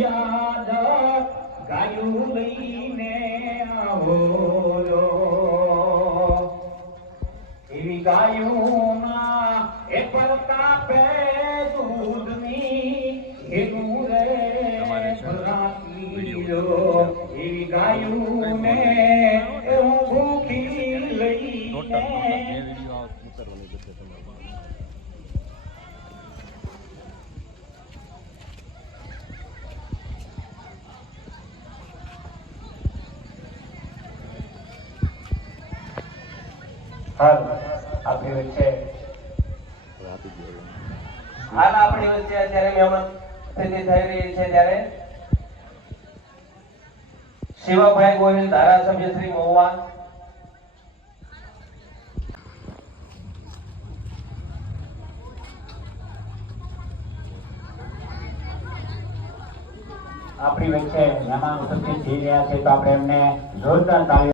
યાદ ગાયું લઈને આવો એવી ગાયોના એ પ્રતાપે દૂધની હેનું રે ભરાતી એવી ગાયોને હું ભૂખી લઈને હાલ આપણી વચ્ચે અત્યારે મહેમાન સ્થિતિ થઈ રહી છે ત્યારે શિવાભાઈ ગોહિલ ધારાસભ્ય શ્રી મહુવા આપણી વચ્ચે મહેમાન ઉપસ્થિત થઈ રહ્યા છે તો આપણે એમને જોરદાર તાળી